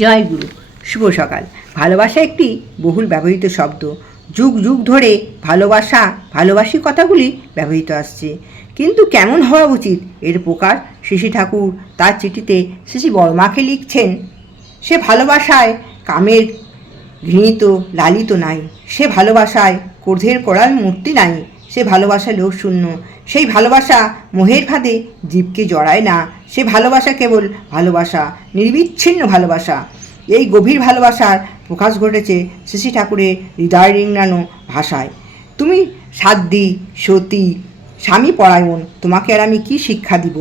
জয় গুরু। শুভ সকাল। ভালোবাসা একটি বহুল ব্যবহৃত শব্দ। যুগ যুগ ধরে ভালোবাসা ভালোবাসি কথাগুলি ব্যবহৃত আসছে, কিন্তু কেমন হওয়া উচিত এর প্রকার শ্রী ঠাকুর তার চিঠিতে শ্রী বর্মাকে লিখছেন। সে ভালোবাসায় কামের ঘৃণিত লালিত নাই, সে ভালোবাসায় ক্রোধের করাল মূর্তি নাই, সে ভালোবাসা লোক শূন্য, সেই ভালোবাসা মোহের ফাঁদে জীবকে জড়ায় না, সে ভালোবাসা কেবল ভালোবাসা, নির্বিচ্ছিন্ন ভালোবাসা। এই গভীর ভালোবাসার প্রকাশ ঘটেছে শ্রী ঠাকুরের হৃদয় রিংড়ানো ভাষায়। তুমি সাধ্বী সতী স্বামী পরায়ণ, তোমাকে আর আমি কি শিক্ষা দিব?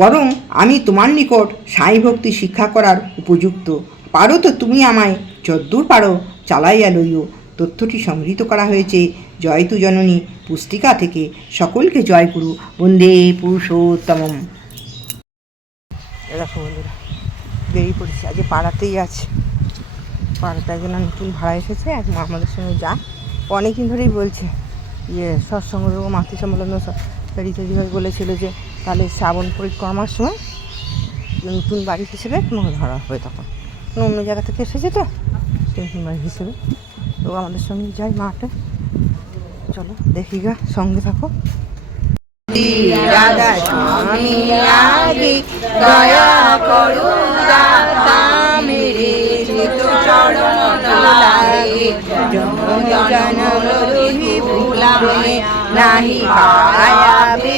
বরং আমি তোমার নিকট সাই ভক্তি শিক্ষা করার উপযুক্ত। পারো তো তুমি আমায় যদ্দূর পারো চালাইয়া লইও। তথ্যটি সংগৃহীত করা হয়েছে জয়তু জননী পুস্তিকা থেকে। সকলকে জয় গুরু। বন্দে পুরুষোত্তমম। দেখো বন্ধুরা, বেরিয়ে পড়েছে, আজ পাড়াতেই আছে। পাড়াতে একজন নতুন ভাড়া এসেছে, এক মা আমাদের সঙ্গে যায়। অনেকদিন ধরেই বলছে সৎসঙ্গ মাতৃ সম্মেলন রিচার্জিভাবে বলেছিল যে তাহলে শ্রাবণ পরিক্রমার সময় নতুন বাড়ি হিসেবে তোমাকে ধরা হবে। তখন অন্য জায়গা থেকে এসেছে তো নতুন বাড়ি হিসেবে। তো আমাদের সঙ্গে যাই মাঠে। চলো দেখি গা, সঙ্গে থাকো। রাধা স্বামী আগে দয়া করো দাতা মেরে, চরণ লাগে জনম রহি ভুলাবে নাহি পায়াবে।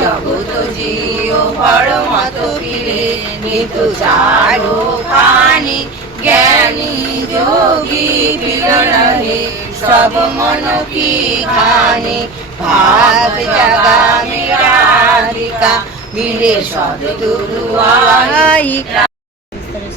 জগত জিও পরমত ফিরে নিতু চারো খানি, জ্ঞানী যোগী ফিরণে সব মন কি খানে। ভাব জাগা মেরাধিকা মিলে সদুরুয়াই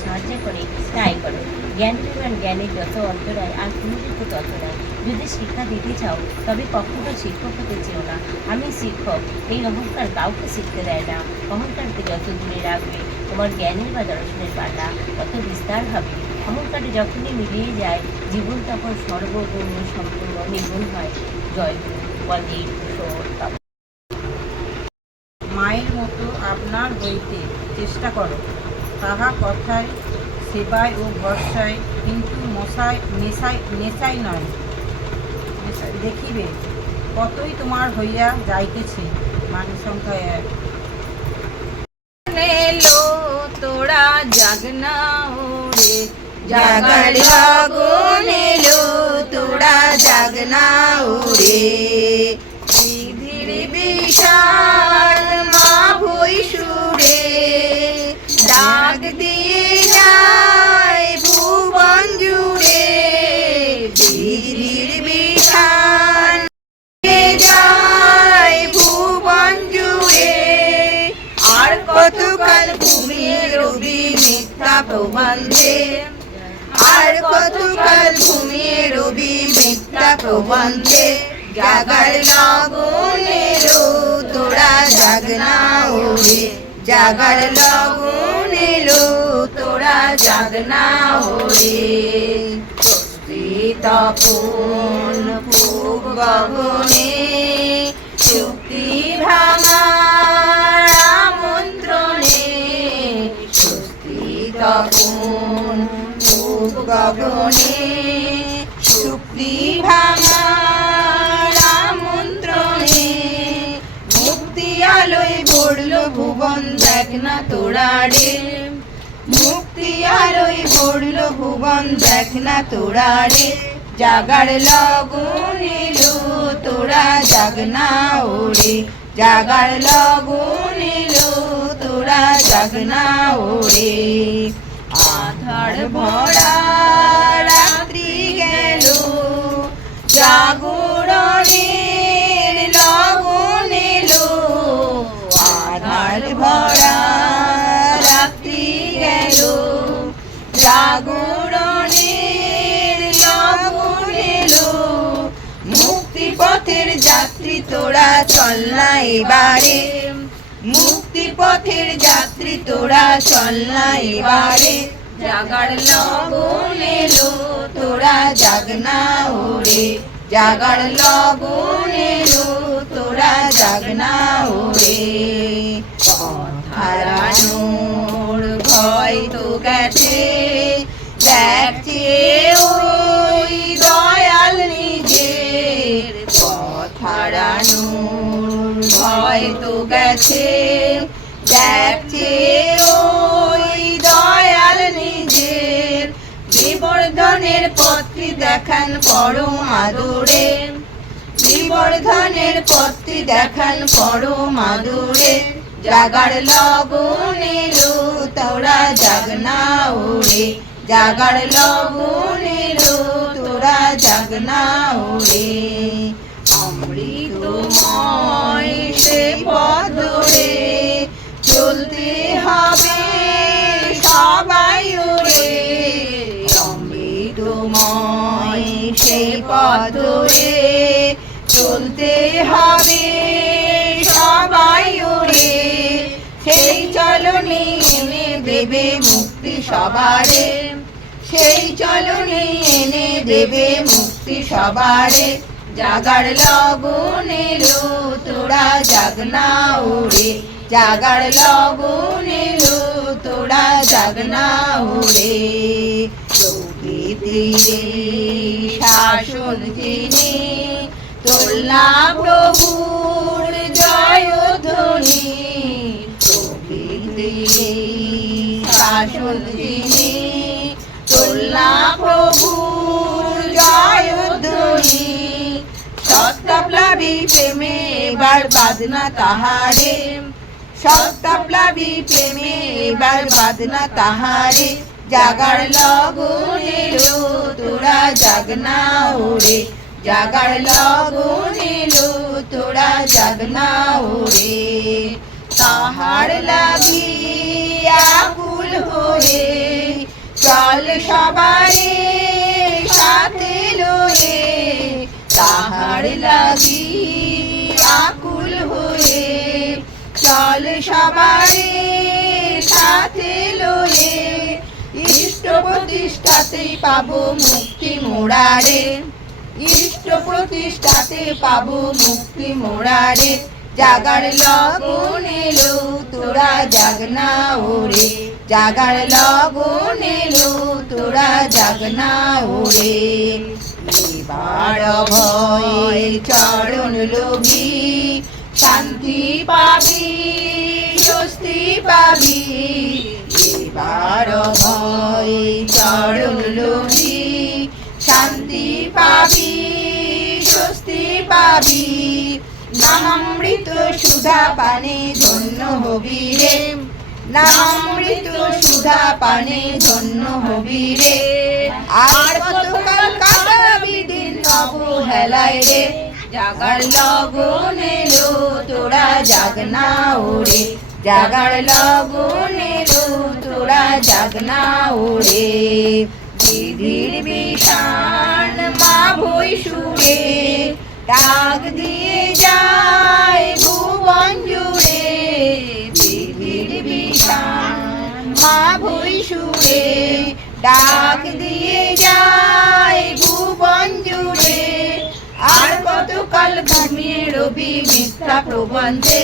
সাহায্য করে তাই করো। জ্ঞান পরিমাণ জ্ঞানের যত অন্তরায় আর পুনরুক্ত তত নয়। যদি শিক্ষা দিতে চাও তবে কখনো শিক্ষক হতে চেও না। আমি শিক্ষক, এই অহংকার কাউকে শিখতে দেয় না। অহংকারকে যত দূরে রাখবে তোমার জ্ঞানের বা দর্শনের পাল্লা তত বিস্তার হবে। অহংকারে যখনই মিলিয়ে যায় জীবন তখন সর্বগুণ সম্পূর্ণ নির্গুণ হয়। জয় গুরু। বন্দে পুরুষোত্তম। মায়ের মতো আপনার হইতে চেষ্টা করো, তাহা কথায় সেবায় ও ভরসায়, কিন্তু নেশাই নয়। দেখিবে কতই তোমার হইয়া যাইতেছে। মানি সংখ্যা 1। তোরা জাগনা ওরে জাগার আগুন এলো, তোরা জাগনা ওরে। ধীর বিশাল মা ভই সুরে ডাক দিয়ে যায় ভুবন জুড়ে। ধীর বিশাল যায় ভুবন জুড়ে। আর কতকাল ঘুমিয়ে রবি মিথ্যা প্রবন্ধে, আর কতকাল ঘুমিয়ে রবি মিথ্যা প্রবন্ধে। জাগার লগন এলো, তোরা জাগনা ওরে জাগার লগন এলো, তোরা জাগনা ওরে। তপন খুব গগনে চুক্তি ভাঙার আমন্ত্রণে। স্বস্তি তপন খুব গগনে চুক্তি ভাঙার আমন্ত্রণে। মুক্তি আলোয় ভরল ভুবন দেখ না তোরা রে। মুক্তি আলোয় ভরল ভুবন দেখ না তোরা রে। জাগার লগন এলো, তোরা জাগনা ওরে জাগার লগন এলো, তোরা জাগনা ওরে। আধার ভরা রাত্রি গেল, জাগরণের লগন এলো। আধার ভরা রাত্রি গেল, জাগরণের লগন এলো। মুক্তি পথের যাত্রী তোরা চল না এবারে, মুক্তি পথের যাত্রী তোরা চল না এবারে। জাগার লগন এলো, তোরা জাগনা ওরে জাগার লগন এলো, তোরা জাগনা ওরে। কথারা হারানোর ভয় তো গেছে, দেখছে ওই দয়াল নিজের পথ হারানোর ভয় তো গেছে, দেখছে ওই দয়াল নিজের বিবর্ধনের পথটি দেখান পরম আদরে, বিবর্ধনের পথটি দেখান পরম আদরে, জাগার লগন এলো তোরা জাগনা ওরে, জাগার লগন এলো তোরা জাগনা ওরে। অমৃতময় সে পথ ধরে চলতে হবে সবাই ওরে, অমৃতময় সে পথ ধরে চলতে হবে সবাই ওরে, সেই চলনে এনে দেবে মুক্তি সবারে, সেই চলনে এনে দেবে মুক্তি সবারে, জাগার লগন এলো তোরা জাগনা ওরে, জাগার লগন এলো তোরা জাগনা ওরে। প্রকৃতিরে শাসন যিনি তোলা প্রভুর জয়ধ্বনি, প্রকৃতিরে শাসন যিনি তোলা প্রভুর জয়ধ্বনি, সত্তাপ্লাবী প্রেমে এবার বাদনা তাহারে, সত্তাপ্লাবী প্রেমে এবার বাদনা তাহারে, জাগার লগন এলো তোরা জাগনা ওরে, জাগার লগন এলো তোরা জাগনা ওরে। তাহার লাগি আকুল হয়ে চল সবারে সাথে লয়ে, তাহার লাগি আকুল হয়ে চল সবারে সাথে লয়ে, ইষ্ট প্রতিষ্ঠাতেই পাবো মুক্তি মোরারে, ইষ্ট প্রতিষ্ঠাতে পাবো মুক্তি মোরারে, জাগার লগন এলো তোরা জাগনা ওরে, জাগার লগন এলো তোরা জাগনা ওরে। এবার ভয় চরণ লোভী শান্তি পাবি স্বস্তি পাবি, এবার ভয় চরণ লোভী শান্তি পাবি স্বস্তি পাবি, নামামৃত সুধা পানে ধন্য হবি রে, নামামৃত সুধা পানে ধন্য হবি রে, আর কতকাল কাটাবি দিন অবহেলায় রে, জাগার লগন এলো তোরা জাগনা ওরে, জাগার লগন এলো তোরা জাগনা ওরে। বিধির বিষাণ মা ভই সুরে ডাক দিয়ে যায় ভুবন জুড়ে, বিধির বিষাণ মা ভই সুরে ডাক দিয়ে যায় ভুবন জুড়ে, আর কতকাল ঘুমিয়ে রবি মিথ্যা প্রবন্ধে,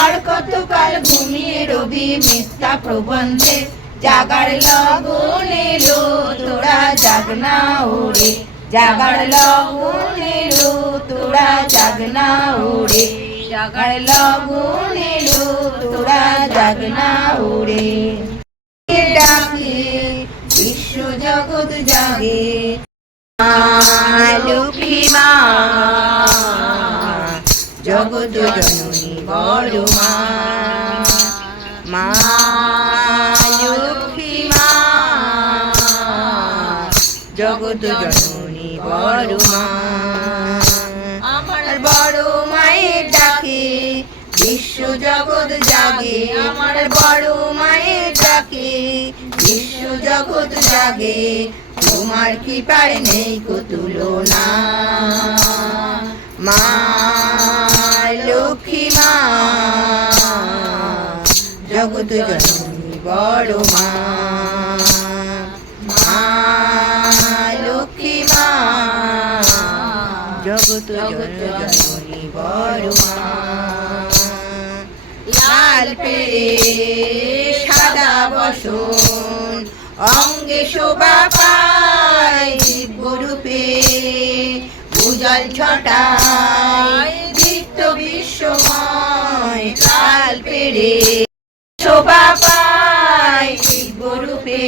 আর কতকাল ঘুমিয়ে রবি মিথ্যা প্রবন্ধে, জাগার লগন এলো তোরা জাগনা ওরে, জাগার লগন এলো তোরা জাগনা ওরে, জাগার লগন এলো তোরা জাগনা ওরে। ডাকে বিশ্ব জগৎ জাগে লক্ষ্মী মা, জগৎ জননী বড় মা, মা লক্ষ্মী মা, জগৎ জননী বড় মা। আমার বড় মায়ের ডাকে বিশ্ব জগৎ জাগে, আমার বড় মায়ের ডাকে বিশ্ব জগৎ জাগে, তোমার কৃপায় নেই কো তুলনা, মা লক্ষ্মী মা, জগৎ জননী বড় মা, মা লক্ষ্মী মা, জগৎ জননী বড় মা। লাল পেরে সাদা বসন, অঙ্গে শোভা পায় দিব্যরূপে, উজ্জ্বল ছটায় দীপ্ত বিশ্বময়, লাল পেরে শোভা পায় দিব্যরূপে,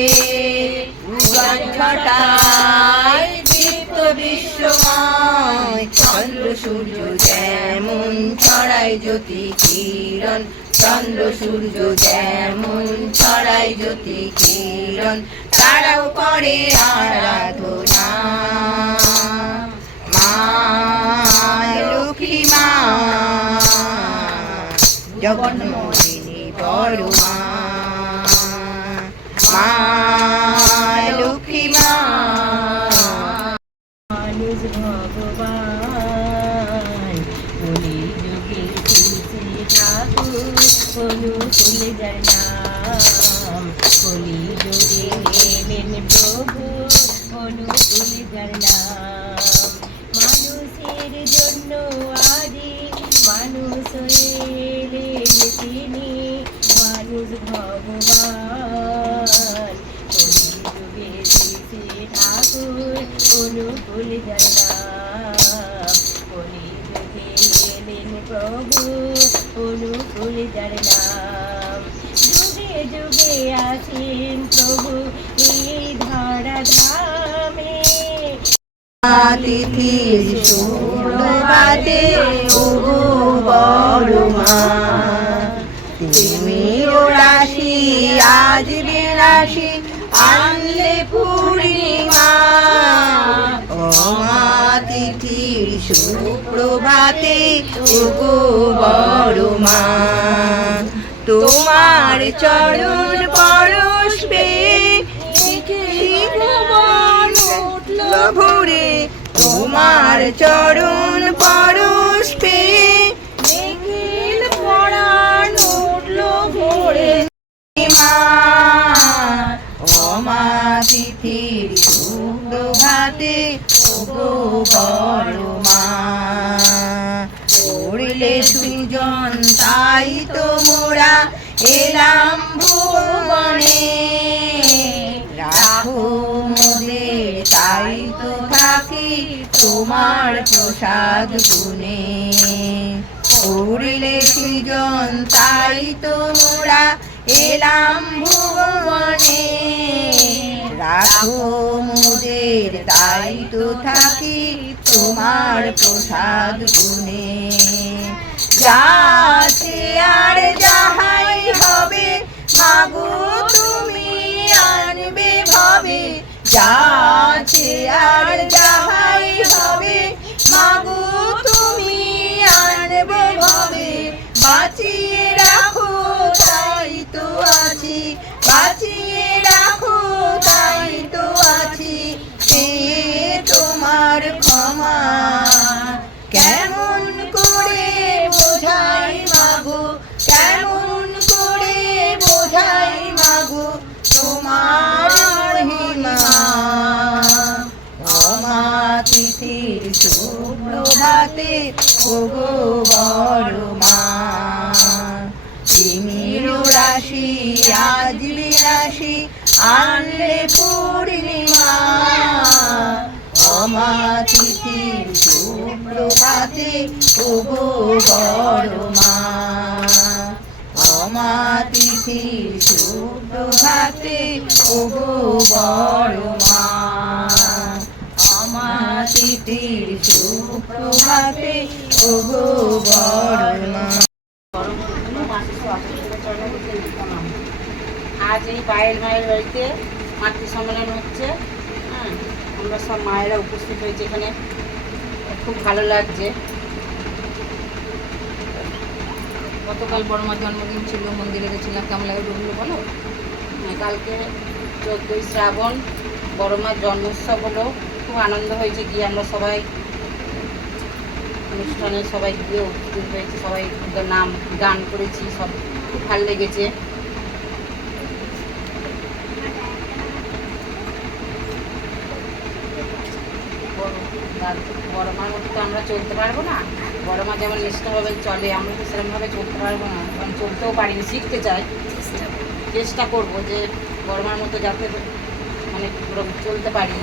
উজ্জ্বল ছটায় দীপ্ত বিশ্বময়, চন্দ্র সূর্য যেমন ছড়ায় জ্যোতি কিরণ, চন্দ্র সূর্য যেমন ছড়ায় জ্যোতি কিরণ, তারাও করে আরাধনা। মা লক্ষ্মী মা জগন্মোহিনী বড় মা, মা লক্ষ্মী মা। মানুষ ভগবান কলি যুগে শ্রী ঠাকুর, অনুকূল যার নাম, কলি যুগে এলেন প্রভু, অনুকূল যার নাম। মানুষের জন্য আদি মানুষ এলেন তিনি, মানুষ ভগবান কলি যুগে শ্রী ঠাকুর, অনুকূল যার নাম, কলি যুগে এলেন প্রভু, অনুকূল যার নাম। যুগে যুগে আছেন প্রভু এই ধরা ধামে, তিথির সুপ্রভাতে ওগো বড় মা, তিমির রাশি আজ বিরাশি আনলে পূর্ণিমা, ও মা তিথির সুপ্রভাতে ওগো বড় মা, তোমার চরণ পরশ পেয়ে ভুবন উঠল ভোরে, তোমার চরণ পরশ পেয়ে নিখিল পরাণ উঠল ভোরে। মা ও মা তিথির সুপ্রভাতে ওগো বড় মা, পড়লে সুজন তাই তো মোরা এলাম ভুবনে, রাখো মোদের তাই তো থাকি তোমার প্রসাদ গুণে, পড়লে সুজন তাই তো মোরা এলাম ভুবনে, রাখো মোদের তাই তো থাকি তোমার প্রসাদ গুণে। যা আছে আর যাহাই হবে মাগো তুমি আনবে ভাবে, যা আছে আর যাহাই হবে মাগো তুমি আনবে ভাবে, বাঁচিয়ে রাখো তাই তো আছি, বাঁচিয়ে রাখো তাই তো আছি, পেয়ে তোমার ক্ষমা কেমন করে বোঝাই মাগো, কেমন করে বোঝাই মাগো তোমার মহিমা। ও মা তিথির সুপ্রভাতে ওগো বড় মা, তিমির রাশি আজ বিরাশি আনলে পূর্ণিমা, ও মা তিথির সুপ্রভাতে ওগো বড় মা, ও মা তিথির সুপ্রভাতে ওগো বড় মা, ও মা তিথির সুপ্রভাতে ওগো বড় মা। আজ এই পায়েল মায়ের বাড়িতে মাতৃ সম্মেলন হচ্ছে, হ্যাঁ আমরা সব মায়েরা উপস্থিত হয়েছে এখানে, খুব ভালো লাগছে। গতকাল বড় মার জন্মদিন ছিল, মন্দিরে গেছিলাম, কেমন লাগে বললো বলো। কালকে 14ই শ্রাবণ বড় মার জন্মোৎসব হলো, খুব আনন্দ হয়েছে গিয়ে, আমরা সবাই অনুষ্ঠানে সবাই গিয়ে উপস্থিত হয়েছে, সবাই নাম গান করেছি, সব খুব ভালো লেগেছে। বড় তার বড় মার মতো তো আমরা চলতে পারবো না। বড় মা যেমন নিষ্ঠভাবে চলে আমরা তো সেরকমভাবে চলতে পারবো না, কারণ চলতেও পারিনি, শিখতে চাই, চেষ্টা করবো যে বড় মার মতো যাতে মানে পুরো চলতে পারি।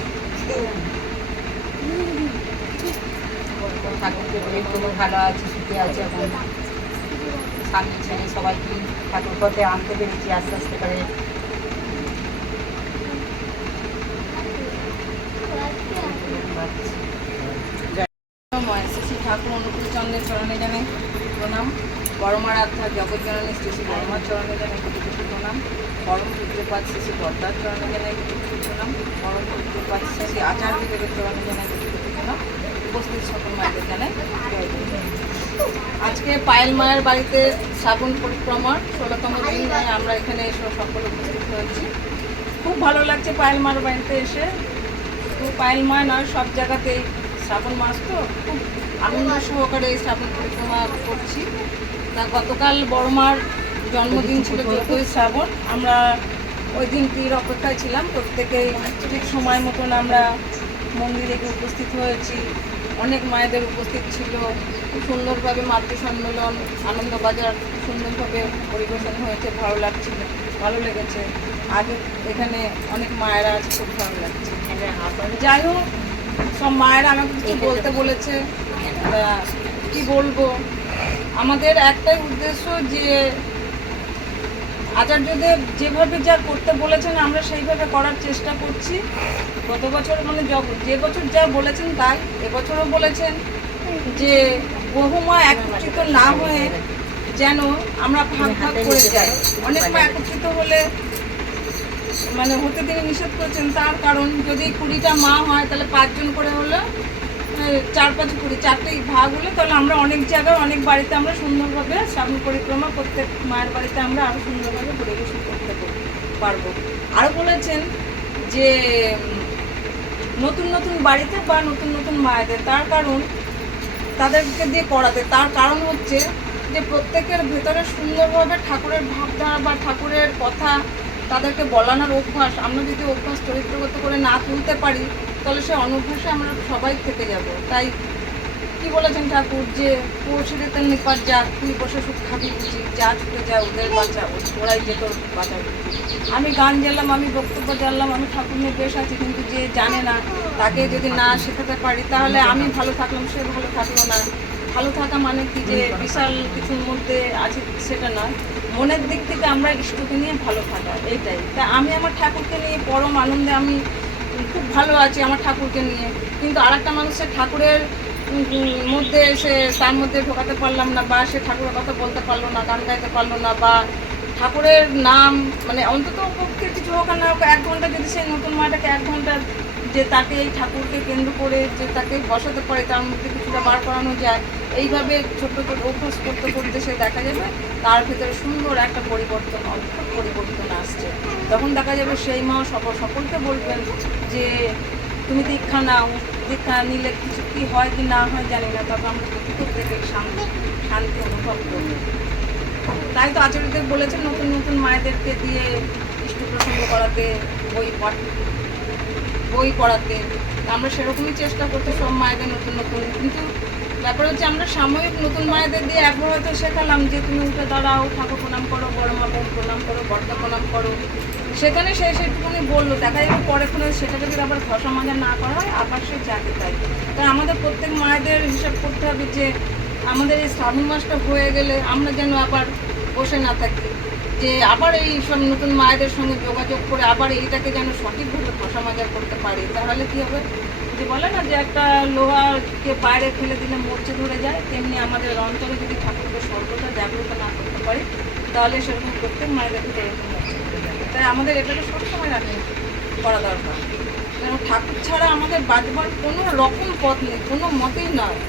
ঠাকুরকে বলে খুব ভালো আছে, সুখে আছে, এখন স্বামী ছেলে সবাইকে ঠাকুর পথে আনতে পেরেছি আস্তে আস্তে করে। শ্রী ঠাকুর অনুকূল চন্দ্রের চরণে জানাই প্রণাম। বড়মার আত্মা জগৎজননী শ্রী শ্রী বড়মার চরণে জানাই কোটি কোটি প্রণাম। পরম পূজ্যপাত শ্রী শ্রী বর্দার চরণে জানাই কোটি কোটি প্রণাম। পরম পূজ্যপাত শ্রী শ্রী আচার্য দেবের চরণে জানাই কোটি কোটি প্রণাম। উপস্থিত সকল মায়েদের জানাই জয় গুরু। আজকে পায়েল মায়ের বাড়িতে শ্রাবণ পরিক্রমার 16তম দিন আমরা এখানে এসে সকলে উপস্থিত হয়েছি। খুব ভালো লাগছে পায়েল মায়ের বাড়িতে এসে। তো পায়েল মা নয়, সব জায়গাতেই শ্রাবণ মাস তো খুব আনন্দ সহকারে এই শ্রাবণ পরিক্রমা করছি। তা গতকাল বড় মার জন্মদিন ছিল 14ই শ্রাবণ। আমরা ওই দিনটির অপেক্ষায় ছিলাম, প্রত্যেকে ঠিক সময় মতন আমরা মন্দিরে গিয়ে উপস্থিত হয়েছি। অনেক মায়েদের উপস্থিত ছিল, খুব সুন্দরভাবে মাতৃ সম্মেলন আনন্দবাজার সুন্দরভাবে পরিবেশন হয়েছে, ভালো লেগেছে। আগে এখানে অনেক মায়েরা আছে, খুব ভালো লাগছে। যাই হোক, সব মায়েরা আমাকে কিছু বলতে বলেছে। কি বলবো, আমাদের একটাই উদ্দেশ্য যে আচার্যদেব যেভাবে যা করতে বলেছেন আমরা সেইভাবে করার চেষ্টা করছি। গত বছর মানে যে বছর যা বলেছেন তাই এবছরও বলেছেন যে বহুমা একত্রিত না হয়ে যেন আমরা ভাগ ভাগ করে যাই। অনেক মা একত্রিত হলে মানে হতে তিনি নিষেধ করেছেন, তার কারণ যদি 20টা মা হয় তাহলে 5 জন করে হলে 4 5 20 4টেই ভাগ হলে তাহলে আমরা অনেক জায়গায় অনেক বাড়িতে আমরা সুন্দরভাবে শ্রাবণ পরিক্রমা প্রত্যেক মায়ের বাড়িতে আমরা আরও সুন্দরভাবে পরিবেশন করতে পারবো। আরও বলেছেন যে নতুন নতুন বাড়িতে বা নতুন নতুন মায়েদের, তার কারণ তাদেরকে দিয়ে করাতে, তার কারণ হচ্ছে যে প্রত্যেকের ভেতরে সুন্দরভাবে ঠাকুরের ভাবধারা বা ঠাকুরের কথা তাদেরকে বলানোর অভ্যাস, আমরা যদি অভ্যাস চরিত্রগত করে না তুলতে পারি তাহলে সে অনভ্যাসে আমরা সবাই থেকে যাব। তাই কি বলেছেন ঠাকুর যে পৌঁছতে তেল নিপাত যা, তুই বসে সুখ খাবি বুঝি, যা ছুটে যা ওদের বাঁচা, ওরাই যেত বাঁচা। আমি গান জানলাম, আমি বক্তব্য জানলাম, আমি ঠাকুর নিয়ে বেশ আছি, কিন্তু যে জানে না তাকে যদি না শেখাতে পারি তাহলে আমি ভালো থাকলাম, সে ভালো থাকলো না। ভালো থাকা মানে কি যে বিশাল কিছুর মধ্যে আছে সেটা নয়, মনের দিক থেকে আমরা ইষ্টকে নিয়ে ভালো থাকা, এইটাই। তা আমি আমার ঠাকুরকে নিয়ে পরম আনন্দে আমি খুব ভালো আছি আমার ঠাকুরকে নিয়ে, কিন্তু আর একটা মানুষের ঠাকুরের মধ্যে সে তার মধ্যে ঢোকাতে পারলাম না, বা সে ঠাকুরের কথা বলতে পারলো না, গান গাইতে পারলো না, বা ঠাকুরের নাম মানে অন্তত পক্ষে কিছু হোক না হোক 1 ঘন্টা যদি সেই নতুন মাটাকে 1 ঘন্টা যে তাকে এই ঠাকুরকে কেন্দ্র করে যে তাকে বসাতে পারে, তার মধ্যে কিছুটা বার করানো যায়, এইভাবে ছোট্ট ছোট অভ্যাস করতে করতে সে দেখা যাবে তার ভিতরে সুন্দর একটা পরিবর্তন, অদ্ভুত পরিবর্তন আসছে। তখন দেখা যাবে সেই মা সকলকে বলবেন যে তুমি দীক্ষা নাও, দীক্ষা নিলে কিছু কি হয় কি না হয় জানি না, তবে আমরা প্রত্যেকে শান্তি অনুভব করবো। তাই তো আচার্যদেব বলেছেন নতুন নতুন মায়েদেরকে দিয়ে ইষ্ট প্রসঙ্গ করাতে, বই পড়াতে। আমরা সেরকমই চেষ্টা করছি সব মায়েদের নতুন নতুন, কিন্তু ব্যাপার হচ্ছে আমরা সাময়িক নতুন মায়েদের দিয়ে একবার হয়তো শেখালাম যে তুমি উঠে দাঁড়াও, ঠাকুর প্রণাম করো, বড় মা বোন প্রণাম করো, বড়দা প্রণাম করো, সেখানে সেইটুকুনি বললো। দেখা যাবে পরে সেটা যদি আবার ঘষা মাজা না করা হয় আবার সে জাগে। তাই আমাদের প্রত্যেক মায়েদের হিসাব করতে হবে যে আমাদের এই শ্রাবণ মাসটা হয়ে গেলে আমরা যেন আবার বসে না থাকি, যে আবার এই সব নতুন মায়েদের সঙ্গে যোগাযোগ করে আবার এইটাকে যেন সঠিকভাবে ঘষা মাজা করতে পারি। তাহলে কী হবে, যে বলে না যে একটা লোহাকে বাইরে ফেলে দিলে মরচে ধরে যায়, তেমনি আমাদের অন্তরে যদি ঠাকুরকে সর্বদা জাগ্রত না করতে পারি তাহলে সেরকম প্রত্যেক মায়েদের ভিতরে এরকম মরচে ধরে যাবে। তাই আমাদের এটাকে সবসময় করা দরকার, কারণ ঠাকুর ছাড়া আমাদের বাঁচবার কোনো রকম পথ নেই, কোনো মতেই নয়।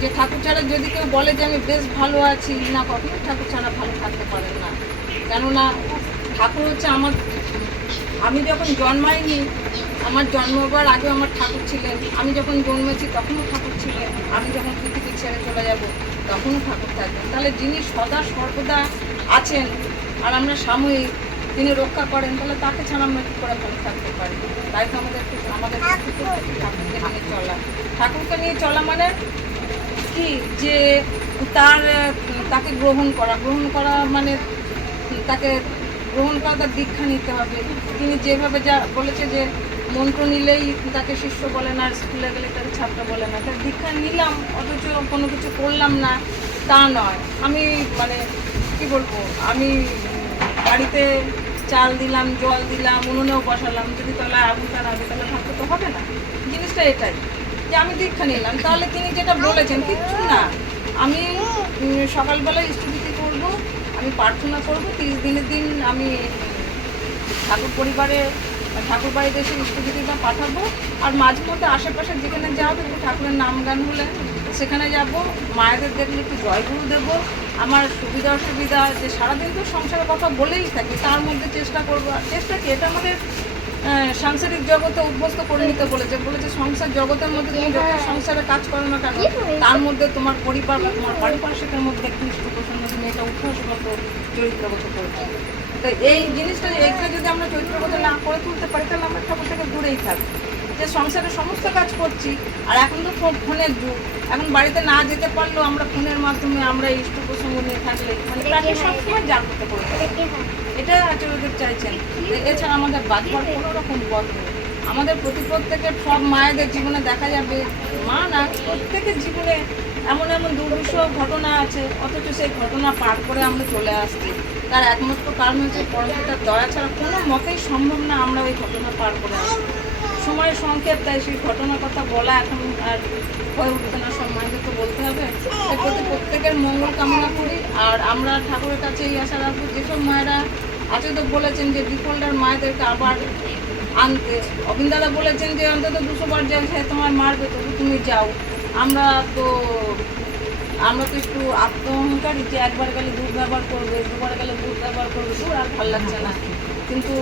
যে ঠাকুর ছাড়া যদি কেউ বলে যে আমি বেশ ভালো আছি, না, কখনোই ঠাকুর ছাড়া ভালো থাকতে পারেন না। কেননা ঠাকুর হচ্ছে আমি যখন জন্মাইনি, আমার জন্মবার আগে আমার ঠাকুর ছিলেন, আমি যখন জন্মেছি তখনও ঠাকুর ছিলেন, আমি যখন পৃথিবী ছেড়ে চলে যাব তখনও ঠাকুর থাকবেন। তাহলে যিনি সদা সর্বদা আছেন আর আমরা সাময়িক, তিনি রক্ষা করেন, তাহলে তাকে ছাড়া আমরা কী করে ভালো থাকতে পারি? তাই তো আমাদের ঠাকুরকে নিয়ে চলা। ঠাকুরকে নিয়ে চলা মানে কি, যে তাকে গ্রহণ করা মানে তাকে গ্রহণ করা, তার দীক্ষা নিতে হবে। তিনি যেভাবে যা বলেছে যে মন্ত্র নিলেই তাকে শিষ্য বলে না, আর স্কুলে গেলে তাকে ছাত্র বলে না। তার দীক্ষা নিলাম অথচ কোনো কিছু করলাম না তা নয়। আমি মানে কি বলবো, আমি বাড়িতে চাল দিলাম, জল দিলাম, উনুনেও বসালাম, যদি তলায় আগুনটা না হবে তাহলে ভাবতে তো হবে না। জিনিসটা এটাই যে আমি দীক্ষা নিলাম, তাহলে তিনি যেটা বলেছেন কিচ্ছু না। আমি সকালবেলায় ইষ্টভীতি করবো, আমি প্রার্থনা করবো, 30 দিনের দিন আমি ঠাকুর বাড়িতে এসে ইষ্টভীতিটা পাঠাবো। আর মাঝে মধ্যে আশেপাশে যেখানে যাবো একটু ঠাকুরের নাম গান হলে সেখানে যাব, মায়েদের দেখলে একটু জয়গুরু দেবো। আমার সুবিধা অসুবিধা যে সারাদিন তো সংসারের কথা বলেই থাকি, তার মধ্যে চেষ্টা করবো। আর চেষ্টা কি, এটা আমাদের সাংসারিক জগতে অভ্যস্ত করে নিতে বলেছে সংসার জগতের মধ্যে তুমি যত সংসারে কাজ করো না কেন, তার মধ্যে তোমার পরিবার বা তোমার পারিপার্শ্বিকের মধ্যে একটু ইষ্ট প্রসন্ন তুমি এটা অভ্যাসগত চরিত্রগত করবে। তো এই জিনিসটা এইটা যদি আমরা চরিত্রগত না করে তুলতে পারি তাহলে আমরা ঠাকুর থেকে দূরেই থাকবো। যে সংসারে সমস্ত কাজ করছি, আর এখন তো ফোনের যুগ, এখন বাড়িতে না যেতে পারলেও আমরা ফোনের মাধ্যমে আমরা ইষ্ট প্রসঙ্গ নিয়ে থাকলে মানে তাকে সবসময় জাগ্রত করে এটা আচার্যদেব চাইছেন। এছাড়া আমাদের বাঁচবার কোনো রকম পথ নেই। আমাদের প্রত্যেকের সব মায়েদের জীবনে দেখা যাবে, মা না প্রত্যেকের জীবনে এমন দুর্বিষহ ঘটনা আছে, অথচ সেই ঘটনা পার করে আমরা চলে আসছি। তার একমাত্র কারণ হচ্ছে পরমপিতার দয়া ছাড়া কোনো মতেই সম্ভব না আমরা ওই ঘটনা পার করে আসবো। সময়ের সংক্ষেপ, তাই সেই ঘটনার কথা বলা এখন আর হয়ে উঠবে না, সব মায়েদের তো বলতে হবে। এর প্রতি প্রত্যেকের মঙ্গল কামনা করি। আর আমরা ঠাকুরের কাছে এই আশা রাখবো, যেসব মায়েরা আচার্য বলেছেন যে ডিফল্টার মায়েদেরকে আবার আনতে, অবিন দাদা বলেছেন যে অন্তত 200 বার যায় সে তোমার মারবে, তবু তুমি যাও। আমরা তো একটু আত্মঅহংকারী যে একবার গেলে দুর্ব্যবহার করবে, দুবার গেলে দুর্ব্যবহার করবে, আর ভালো লাগছে না। কিন্তু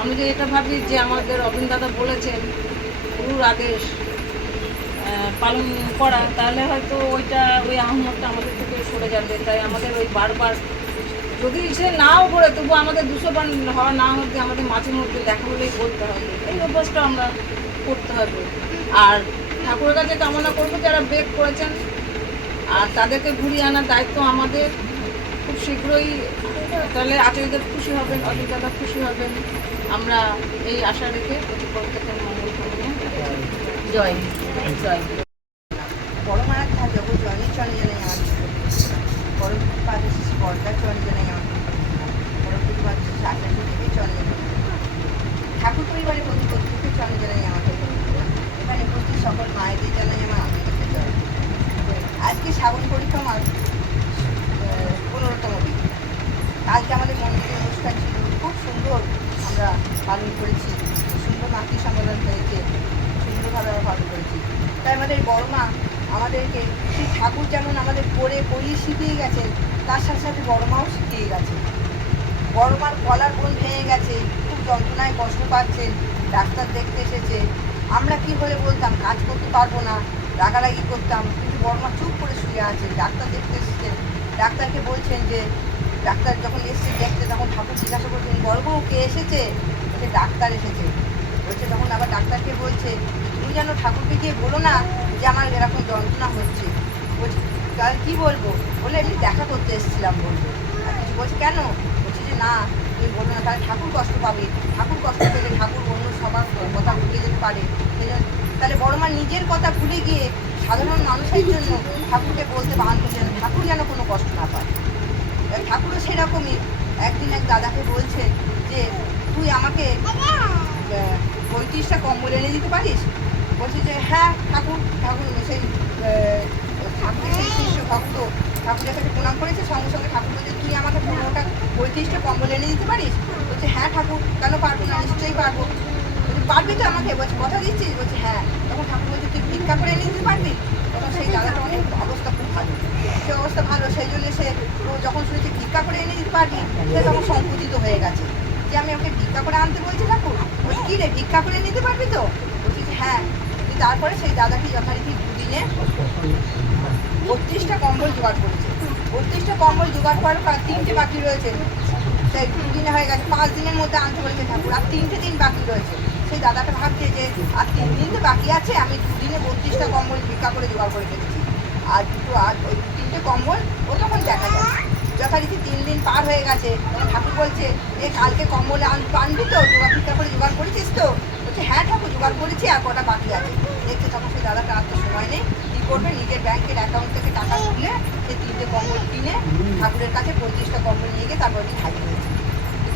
আমি যে এটা ভাবি যে আমাদের অবিন দাদা বলেছেন গুরুর আদেশ পালন করা, তাহলে হয়তো ওই আহমতটা আমাদের থেকে সরে যাবে। তাই আমাদের ওই বারবার যদি সে নাও করে তবু আমাদের 200 বার হওয়া না হতে আমাদের মাঝে মধ্যে দেখা হলেই বলতে হবে, এই অভ্যাসটা আমরা করতে হবে। আর ঠাকুরের কাছে কামনা করবো যারা ব্রেক করেছেন আর তাদেরকে ঘুরিয়ে আনার দায়িত্ব আমাদের। খুব শীঘ্রই তাহলে আচার্যদেব খুশি হবেন, অযোধ্যাদা খুশি হবেন, আমরা এই আশা রেখে প্রত্যেকের মঙ্গল কামনা। জয় জয়। বড় মারা জগৎ জনি চঞ্জনে আমার বড় পাদে বর্দা চঞ্জনে আমার বড় প্রতিবাদ আচার্য দেবী চঞ্জনে ঠাকুর পরিবারের প্রতি প্রত্যেককে চঞ্জনে আমাকে এখানে প্রতি সকল মায়েদের জানাই আমার আন্তরিক জয়। আজকে শ্রাবণ পরিক্রমার 15তম দিন। কালকে আমাদের মন্দিরের অনুষ্ঠান ছিল, খুব সুন্দর আমরা পালন করেছি, সুন্দর মাতৃ সম্মেলন হয়েছে, সুন্দরভাবে আমরা পালন করেছি। তাই আমাদের বড় মা আমাদেরকে সেই ঠাকুর যেমন আমাদের পড়িয়ে শিখিয়ে গেছে, তার সাথে সাথে বড় মাও শিখিয়ে গেছে। বড় মার গলার বোন ভেঙে গেছে, খুব যন্ত্রণায় কষ্ট পাচ্ছেন, ডাক্তার দেখতে এসেছে। আমরা কি হলে বলতাম কাজ করতে পারবো না, রাগারাগি করতাম, কিন্তু বড় মা চুপ করে শুয়ে আছে। ডাক্তার দেখতে এসেছেন, ডাক্তারকে বলছেন যে ডাক্তার যখন এসছে দেখতে তখন ঠাকুর জিজ্ঞাসা করছেন বড় বউ কে এসেছে, বলছে ডাক্তার এসেছে। বলছে তখন আবার ডাক্তারকে বলছে তুমি যেন ঠাকুরকে গিয়ে বলো না যে আমার এরকম যন্ত্রণা হচ্ছে। বলছে তাহলে কী বলবো, বলে এমনি দেখা করতে এসেছিলাম বলবো। আর কিছু বলছে কেন, বলছে যে না তুমি বলো না, তাহলে ঠাকুর কষ্ট পাবে, ঠাকুর কষ্ট পেলে ঠাকুর অন্য সবার কথা ভুলে যেতে পারে। তাহলে বড় মা নিজের কথা ভুলে গিয়ে সাধারণ মানুষের জন্য ঠাকুরকে বলতে বাহান করছেন, ঠাকুর যেন কোনো কষ্ট না পায়। ঠাকুরও সেরকমই একদিন এক দাদাকে বলছে যে তুই আমাকে 35টা কম্বল এনে দিতে পারিস। বলছে যে হ্যাঁ ঠাকুর সেই ঠাকুরের সেই শিষ্য ভক্ত ঠাকুরের কাছে প্রণাম করেছে, সঙ্গে সঙ্গে ঠাকুর বলছে তুই আমাকে 35টা কম্বল এনে দিতে পারিস। বলছে হ্যাঁ ঠাকুর, কেন পারবো না, নিশ্চয়ই পারবো। বলছে পারবি তো আমাকে, বলছে কথা দিচ্ছিস, বলছে হ্যাঁ। তখন ঠাকুর বলছে তুই ভিক্ষা করে এনে দিতে পারবি। তখন সেই দাদাটা অনেক অবস্থা খুব ভালো, সে অবস্থা ভালো, সেই জন্য সে যখন শুনেছে ভিক্ষা করে এনে দিতে পারবি সে তখন সংকুচিত হয়ে গেছে যে আমি ওকে ভিক্ষা করে আনতে বলছি ঠাকুর। বলছি কী রে ভিক্ষা করে নিতে পারবি তো, বলছি যে হ্যাঁ। তারপরে সেই দাদাকে যথারীতি দুদিনে 32টা কম্বল জোগাড় করেছে। 32টা কম্বল জোগাড় করার পর 3টে বাকি রয়েছে, সেই 2 দিনে হয়ে গেছে, 5 দিনের মধ্যে আনতে বলেছে ঠাকুর, আর 3টে দিন বাকি রয়েছে। সেই দাদাটা ভাবছে যে আর 3 দিন তো বাকি আছে, আমি 2 দিনে 32টা কম্বল ভিক্ষা করে জোগাড় করে ফেলেছি, আর ওই 3টে কম্বল ও তখন দেখা যায়। যথারীতি 3 দিন পার হয়ে গেছে, তখন ঠাকুর বলছে যে কালকে কম্বল আনবি তো, ভিক্ষা করে জোগাড় করেছিস তো? বলছে হ্যাঁ ঠাকুর জোগাড় করেছি, আর কটা বাকি আছে। দেখছে তখন সেই দাদাটা আর তো সময় নেই, কী করবে, নিজের ব্যাংকের অ্যাকাউন্ট থেকে টাকা তুলে সেই 3টে কম্বল কিনে ঠাকুরের কাছে 35টা কম্বল নিয়ে গিয়ে তারপর দিন হাজির হয়েছে।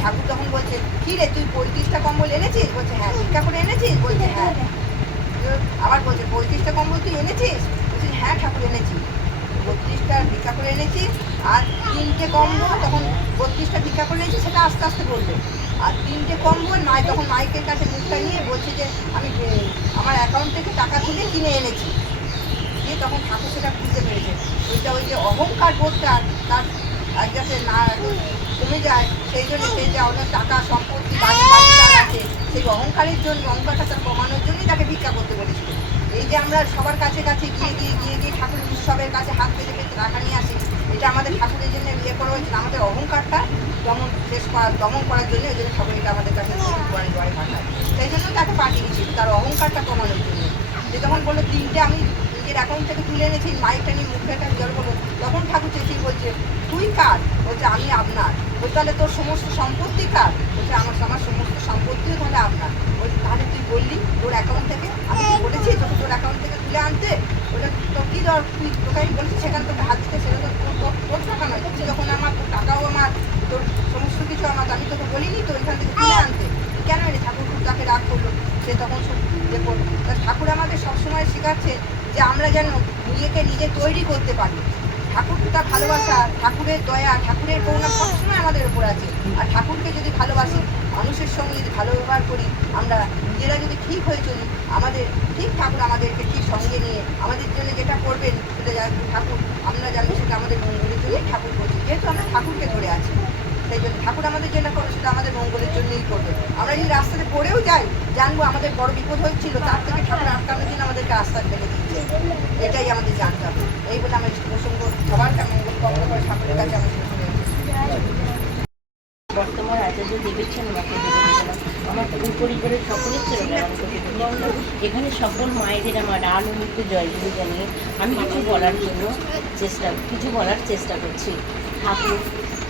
ঠাকুর তখন বলছে কী রে, তুই 35টা কম্বল এনেছিস? বলছে হ্যাঁ। ভিক্ষা করে এনেছিস? বলছে হ্যাঁ। আবার বলছে 35টা কম্বল তুই এনেছিস? বলছে হ্যাঁ ঠাকুর এনেছি। 32টা ভিক্ষা করে এনেছি, আর 3টে কম্বল, তখন 32টা ভিক্ষা করে এনেছি সেটা আস্তে আস্তে বলবে, আর 3টে কম্বল তখন মাইকের কাছে মুখটা নিয়ে বলছে যে আমি আমার অ্যাকাউন্ট থেকে টাকা তুলে কিনে এনেছি। দিয়ে তখন ঠাকুর সেটা বুঝতে পেরেছে, ওই যে অহংকার বোধটা তার যাতে না কমে যায়, সেই জন্য সেই যে অনেক টাকা সম্পত্তি বাড়ি তার আছে, সেই অহংকারের জন্য, অহংকারটা তার কমানোর জন্যই তাকে ভিক্ষা করতে বলেছিল। এই যে আমরা সবার কাছে কাছে গিয়ে ঠাকুর উৎসবের কাছে হাত পেতে পেতে টাকা নিয়ে আসি, এটা আমাদের ঠাকুরের জন্য করা হয়েছিল, আমাদের অহংকারটা দমন করার জন্য। ওই জন্য ঠাকুর এটা আমাদের কাছে জোয়ারে জোয়ারে পাঠায়, সেই জন্য তাকে পাঠিয়েছিল, তার অহংকারটা কমানোর জন্য। যে যখন বললো 3টে আমি নিজের অ্যাকাউন্ট থেকে তুলে এনেছি, মাইকটা নিয়ে মুখটা জল বলো, তখন ঠাকুর চেঁচিয়ে বলছে তুই কার? বলছে আমি আপনার। বলছে তাহলে তোর সমস্ত সম্পত্তি কার? বলছে আমার সমস্ত সম্পত্তিও তাহলে আপনার। বলছে তাহলে তুই বললি তোর অ্যাকাউন্ট থেকে, আমি বলেছি তোকে তোর অ্যাকাউন্ট থেকে তুলে আনতে, ওটা তোর কী দর, তুই তোকে আমি বলছি সেখানে তোকে হাত দিতে, সেটা তো তোর টাকা নয়, তুই যখন আমার, তোর টাকাও আমার, তোর সমস্ত কিছু আমার, আমি তোকে বলিনি তো এখান থেকে তুলে আনতে, কেন এনে? ঠাকুর খুব তাকে রাগ করলো, সে তখন যে করলো। ঠাকুর আমাদের সবসময় শেখাচ্ছে যে আমরা যেন নিজেকে নিজে তৈরি করতে পারি। ঠাকুর তার ভালোবাসা, ঠাকুরের দয়া, ঠাকুরের করুণা সবসময় আমাদের উপর আছে। আর ঠাকুরকে যদি ভালোবাসি, মানুষের সঙ্গে যদি ভালো ব্যবহার করি, আমরা নিজেরা যদি ঠিক হয়ে চলি, আমাদের ঠিক ঠাকুর আমাদেরকে ঠিক সঙ্গে নিয়ে আমাদের জন্য যেটা করবেন সেটা ঠাকুর, আমরা জানি সেটা আমাদের মঙ্গলের জন্যই ঠাকুর করছি, যেহেতু আমরা ঠাকুরকে ধরে আছি। সেই জন্য ঠাকুর আমাদের যেটা করবে সেটা আমাদের মঙ্গলের জন্যই করবে। আমরা যদি রাস্তাতে পড়েও যাই, জানবো আমাদের বড় বিপদ হচ্ছিল, তার থেকে ঠাকুর আটকানোর জন্য আমাদেরকে রাস্তা ফেলে দিচ্ছে, এটাই আমাদের জানতে হবে। এই বলে আমার প্রসঙ্গ সবার মঙ্গল কামনা করে ঠাকুরের কাছে আমার শেষ হয়ে বর্তমান আচার্য দেবের ছেলে মাকে আমার পরিবারের সকলের ছেলে এখানে সকল মায়েদের আমার আনন্দিত জয়গুলি জানিয়ে আমি কিছু বলার চেষ্টা করছি। ঠাকুর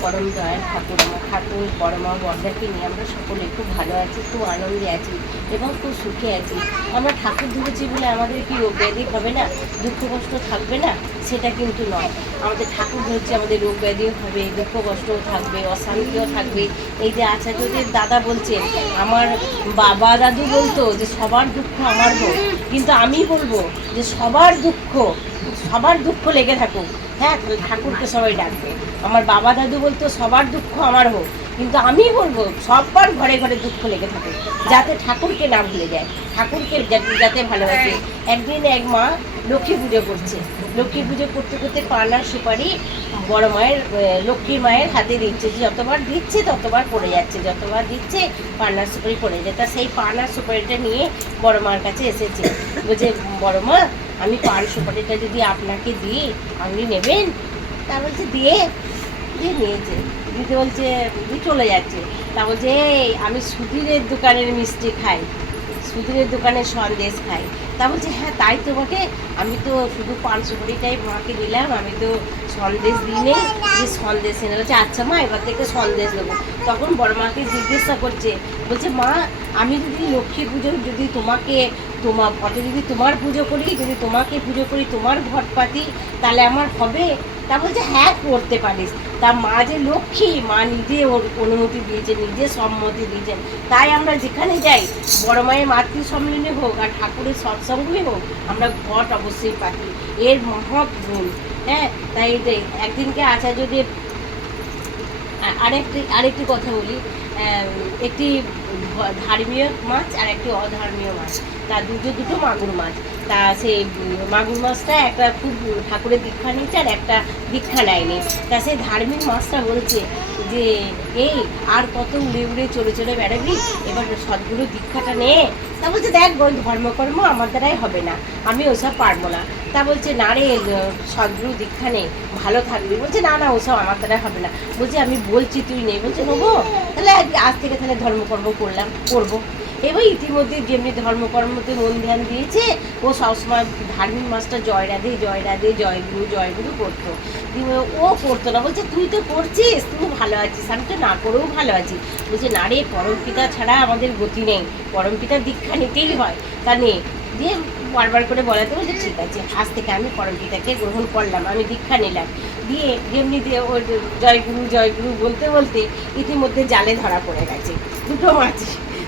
পরম দয়াল ঠাকুর, আমার ঠাকুর পরমা বর্দাকে নিয়ে আমরা সকলে খুব ভালো আছি, খুব আনন্দে আছি এবং খুব সুখে আছি। আমরা ঠাকুর ধরেছি বলে আমাদের কি রোগ ব্যাধি হবে না, দুঃখ কষ্ট থাকবে না, সেটা কিন্তু নয়। আমাদের ঠাকুর ধরছে, আমাদের রোগ ব্যাধিও হবে, দুঃখ কষ্টও থাকবে, অশান্তিও থাকবে। এই যে আচার্যদের দাদা বলছেন, আমার বাবা দাদু বলতো যে সবার দুঃখ আমার হোক, কিন্তু আমি বলবো যে সবার দুঃখ লেগে থাকুক। হ্যাঁ, ঠাকুরকে সবাই ডাকবে। আমার বাবা দাদু বলতো সবার দুঃখ আমার হোক, কিন্তু আমি বলবো সবার ঘরে ঘরে দুঃখ লেগে থাকে, যাতে ঠাকুরকে না ভুলে যায়, ঠাকুরকে যাতে ভালোবাসে। একদিন এক মা লক্ষ্মী পুজো করছে, লক্ষ্মী পুজো করতে করতে পানার সুপারি বড় মায়ের, লক্ষ্মী মায়ের হাতে দিচ্ছে, যতবার দিচ্ছে ততবার পড়ে যাচ্ছে, যতবার দিচ্ছে পানার সুপারি পড়ে যায়। তা সেই পানার সুপারিটা নিয়ে বড় মার কাছে এসেছে, বলছে বড় মা আমি পান সুপারিটা যদি আপনাকে দিই আপনি নেবেন? তা বলছে দিয়ে নিয়েছে, দিতে বলছে দিয়ে চলে যাচ্ছে। তা বলছে এই আমি সুধীরের দোকানের মিষ্টি খাই, সুধীরের দোকানের সন্দেশ খাই। তা বলছে হ্যাঁ তাই তোমাকে, আমি তো শুধু পান সুপারিটাই মাকে দিলাম, আমি তো সন্দেশ দিই নেই, যে সন্দেশ এনে। বলছে আচ্ছা মা এবার থেকে সন্দেশ দেবো। তখন বড় মাকে জিজ্ঞাসা করছে, বলছে মা আমি যদি লক্ষ্মী পুজো, যদি তোমার ঘটে যদি তোমার পুজো করি, যদি তোমাকে পুজো করি, তোমার ঘট পাতি, তাহলে আমার হবে? তা বলছে হ্যাঁ করতে পারিস। তা মা যে লক্ষ্মী, মা নিজে ওর অনুমতি দিয়েছে, নিজে সম্মতি দিয়েছেন, তাই আমরা যেখানে যাই, বড় মায়ের মাতৃ সম্মিলনী হোক আর ঠাকুরের সৎসঙ্গই হোক, আমরা ঘট অবশ্যই পাতি, এর মহৎ গুণ। হ্যাঁ, তাই একদিনকে আচার্যদেব আরেকটি কথা বলি, একটি ধর্মীয় মাছ আর একটি অধর্মীয় মাছ, তা দুটো মাগুর মাছ। তা সেই মাগুর মাছটা একটা খুব ঠাকুরের দীক্ষা নিচ্ছে আর একটা দীক্ষা নেয়নি। তা সেই ধার্মিক মাছটা বলছে যে এই আর কত উড়ে উড়ে চলে চলে বেড়াবি, এবার সদ্গুরু দীক্ষাটা নে। তা বলছে দেখ ওই ধর্মকর্ম আমার দ্বারাই হবে না, আমি ওসব পারবো না। তা বলছে না রে, সদ্গুরু দীক্ষা নেই, ভালো থাকবি। বলছে না না, ওসব আমার দ্বারা হবে না। বলছে আমি বলছি তুই নেই। বলছে নেবো, তাহলে আজ থেকে তাহলে ধর্মকর্ম করবো। এবার ইতিমধ্যে যেমনি ধর্মকর্মতে মন ধ্যান দিয়েছে, ও সবসময় ধার্মিক মাসটা জয় রাধে জয়গুরু করতো। ও করতো না। বলছে তুই তো করছিস, তুই ভালো আছিস, আমি তো না করেও ভালো আছি। বলছে না রে, পরমপিতা ছাড়া আমাদের গতি নেই, পরমপিতার দীক্ষা নিতেই হয়, তা নে। দিয়ে বারবার করে বলাতে বলছে ঠিক আছে, আজ থেকে আমি পরমপিতাকে গ্রহণ করলাম, আমি দীক্ষা নিলাম। দিয়ে যেমনি দিয়ে ওর জয়গুরু বলতে বলতে ইতিমধ্যে জালে ধরা পড়ে গেছে দুটো মাছ।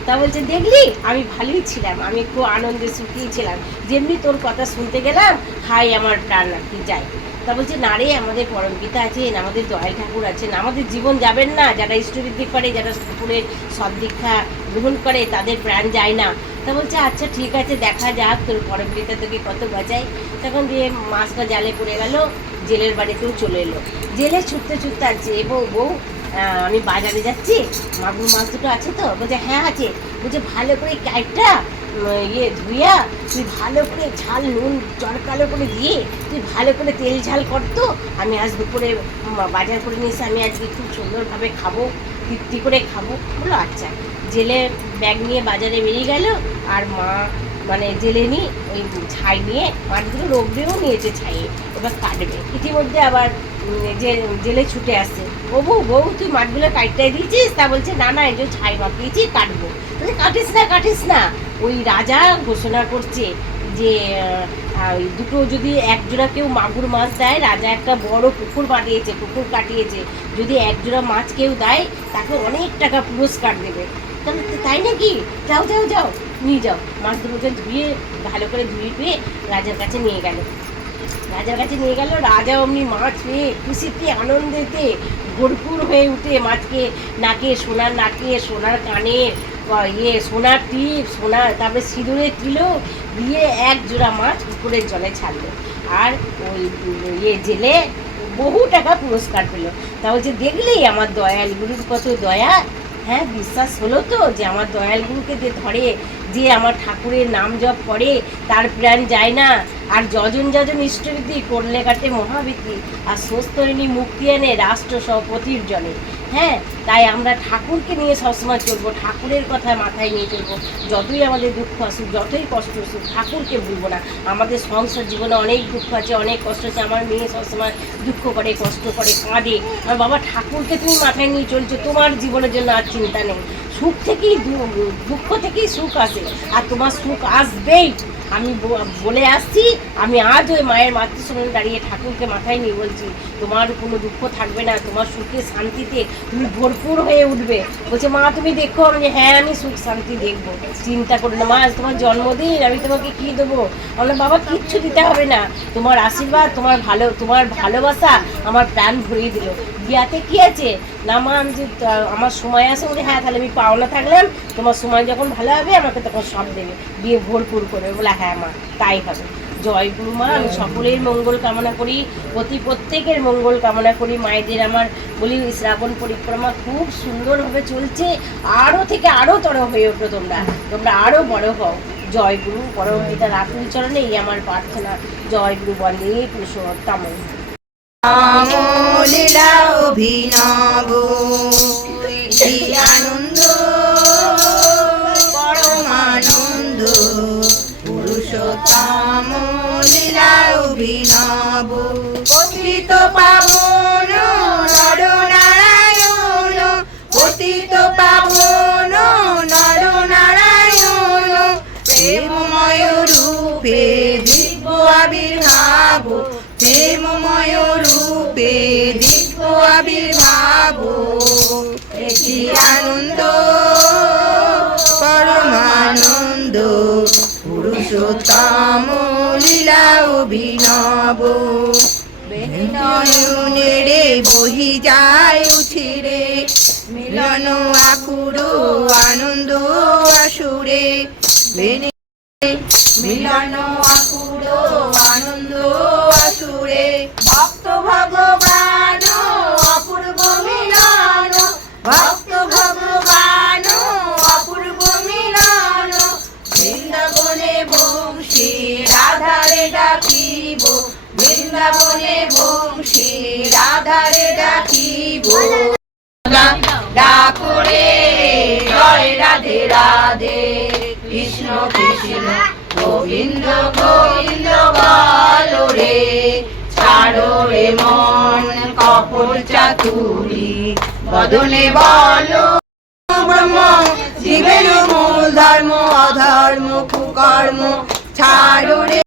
তা বলছে দেখলি আমি ভালোই ছিলাম, আমি খুব আনন্দে সুখেই ছিলাম, যেমনি তোর কথা শুনতে গেলাম হাই আমার প্রাণ রাখতে যাই। তা বলছে না রে, আমাদের পরমপিতা আছেন, আমাদের দয়াল ঠাকুর আছেন, আমাদের জীবন যাবেন না। যারা ইষ্টবৃদ্ধি করে, যারা ঠাকুরের সব দীক্ষা গ্রহণ করে, তাদের প্রাণ যায় না। তা বলছে আচ্ছা ঠিক আছে, দেখা যাক তোর পরমপিতা তোকে কত বাঁচায়। তখন দিয়ে মাছটা জালে পড়ে গেল, জেলের বাড়িতেও চলে এলো। জেলে ছুটতে আসছে, বউ আমি বাজারে যাচ্ছি, মাগুর মাছ দুটো আছে তো? বলছে হ্যাঁ আছে। বলছে ভালো করে কাইটটা ধুইয়া তুই ভালো করে ঝাল নুন চড়কালো করে দিয়ে তুই ভালো করে তেল ঝাল করতো, আমি আজ দুপুরে বাজার করে নিয়েছি, আমি আজকে খুব সুন্দরভাবে খাবো, তৃপ্তি করে খাবো। বললো আচ্ছা। জেলে ব্যাগ নিয়ে বাজারে বেরিয়ে গেল, আর মা মানে জেলে নি ওই ছাই নিয়ে মাছগুলো রোগড়েও নিয়েছে ছাইয়ে, এবার কাটবে। ইতিমধ্যে আবার যে জেলে ছুটে আসছে, বউ তুই মাছগুলো কাটটাই দিয়েছিস? তা বলছে না না, এই যে ছাই মাখিয়েছি, কাটবো। বলছে কাটিস না, ওই রাজা ঘোষণা করছে যে দুটো যদি একজোড়া কেউ মাগুর মাছ দেয়, রাজা একটা বড় পুকুর কাটিয়েছে, যদি একজোড়া মাছ কেউ দেয় তাকে অনেক টাকা পুরস্কার দেবে। তাহলে তাই নাকি? যাও নিয়ে যাও। মাছ দুটোকে ভালো করে ধুয়ে রাজার কাছে নিয়ে গেল। রাজা অমনি মাছ পেয়ে খুশিতে আনন্দেতে ভরপুর হয়ে উঠে মাছকে সোনার কানে সোনার টিপ, তারপরে সিঁদুরের তিলক দিয়ে এক জোড়া মাছ পুকুরের জলে ছাড়লো। আর ওই জেলে বহু টাকা পুরস্কার পেল। তা বলছে দেখলি আমার দয়াল গুরুর কত দয়া। হ্যাঁ, বিশ্বাস হলো তো যে আমার দয়াল গুরুকে যে ধরে, যে আমার ঠাকুরের নাম জপ করে, তার প্রাণ যায় না। আর যজন ইষ্টবৃদ্ধি করলে কাটে মহাবৃত্তি, আর স্বস্তরিণী মুক্তি আনে রাষ্ট্র সপতির জনে। হ্যাঁ, তাই আমরা ঠাকুরকে নিয়ে সবসময় চলবো, ঠাকুরের কথা মাথায় নিয়ে চলবো। যতই আমাদের দুঃখ আসুক, যতই কষ্ট আসুক, ঠাকুরকে ভুলবো না। আমাদের সংসার জীবনে অনেক দুঃখ আছে, অনেক কষ্ট আছে। আমার মেয়ে সবসময় দুঃখ করে, কষ্ট করে, কাঁদে। আর বাবা, ঠাকুরকে তুমি মাথায় নিয়ে চলছো, তোমার জীবনের জন্য আর চিন্তা নেই। সুখ থেকেই দুঃখ থেকেই সুখ আসে, আর তোমার সুখ আসবেই। আমি বলে আসছি, আমি আজ ওই মায়ের মাতৃসম্মানে দাঁড়িয়ে ঠাকুরকে মাথায় নিয়ে বলছি, তোমার কোনো দুঃখ থাকবে না, তোমার সুখে শান্তিতে তুমি ভরপুর হয়ে উঠবে। বলছে মা তুমি দেখো। আমি হ্যাঁ, আমি সুখ শান্তি দেখবো, চিন্তা করো না মা, তোমার জন্মদিন, আমি তোমাকে কি দেবো? আমরা বাবা কিচ্ছু দিতে হবে না, তোমার আশীর্বাদ, তোমার ভালোবাসা আমার প্রাণ ভরিয়ে দিল। বিয়াতে কি আছে না মা, আমি যে আমার সময় আসে, বলে হ্যাঁ তাহলে আমি পাওনা থাকলাম, তোমার সময় যখন ভালো হবে আমাকে তখন সব দেবে, দিয়ে ভরপুর করবে। বলে হ্যাঁ মা, তাই হবে। জয় গুরু মা। আমি সকলের মঙ্গল কামনা করি, প্রত্যেকের মঙ্গল কামনা করি। মায়েদের আমার বলি, শ্রাবণ পরিক্রমা খুব সুন্দরভাবে চলছে, আরও থেকে আরও তর হয়ে ওঠো, তোমরা আরও বড় হও। জয় গুরু। পরমপিতার আকুল চরণে এই আমার প্রার্থনা। জয় গুরু। বন্দে পুরুষোত্তম। লীলা অভিনব আনন্দ, পরমানন্দ, পুরুষোত্তম লীলা অভিনব। পতিত পাবন নর নারায়ণ, পতিত পাবন নর নারায়ণ, প্রেমময় রূপে দিব্য আবির্ভাব, প্রেমময় রূপে দিব্য আবির্ভাব। এটি আনন্দ, পরমানন্দ, পুরুষোত্তম লীলা অভিনব। নয়নেরে বহি যায় উছিরে, মিলন আকুর আনন্দ আসুরে মিলন আকুর আনন্দ আসুরে ভক্ত ভগবান অপূর্ব মিলন ভক্ত ভগবান অপূর্ব মিলন বৃন্দাবনে বংশী রাধারে ডাকিব বৃন্দাবনে বংশী রাধারে ডাকিব ডাকরে জয় রাধে রাধে কৃষ্ণ কৃষ্ণ গোবিন্দ গোবিন্দ বলো রে ছাড়ো রে মন কপট চাতুরি বদনে বলো ব্রহ্ম জীবের মূল ধর্ম অধর্ম কুকর্ম ছাড়ো রে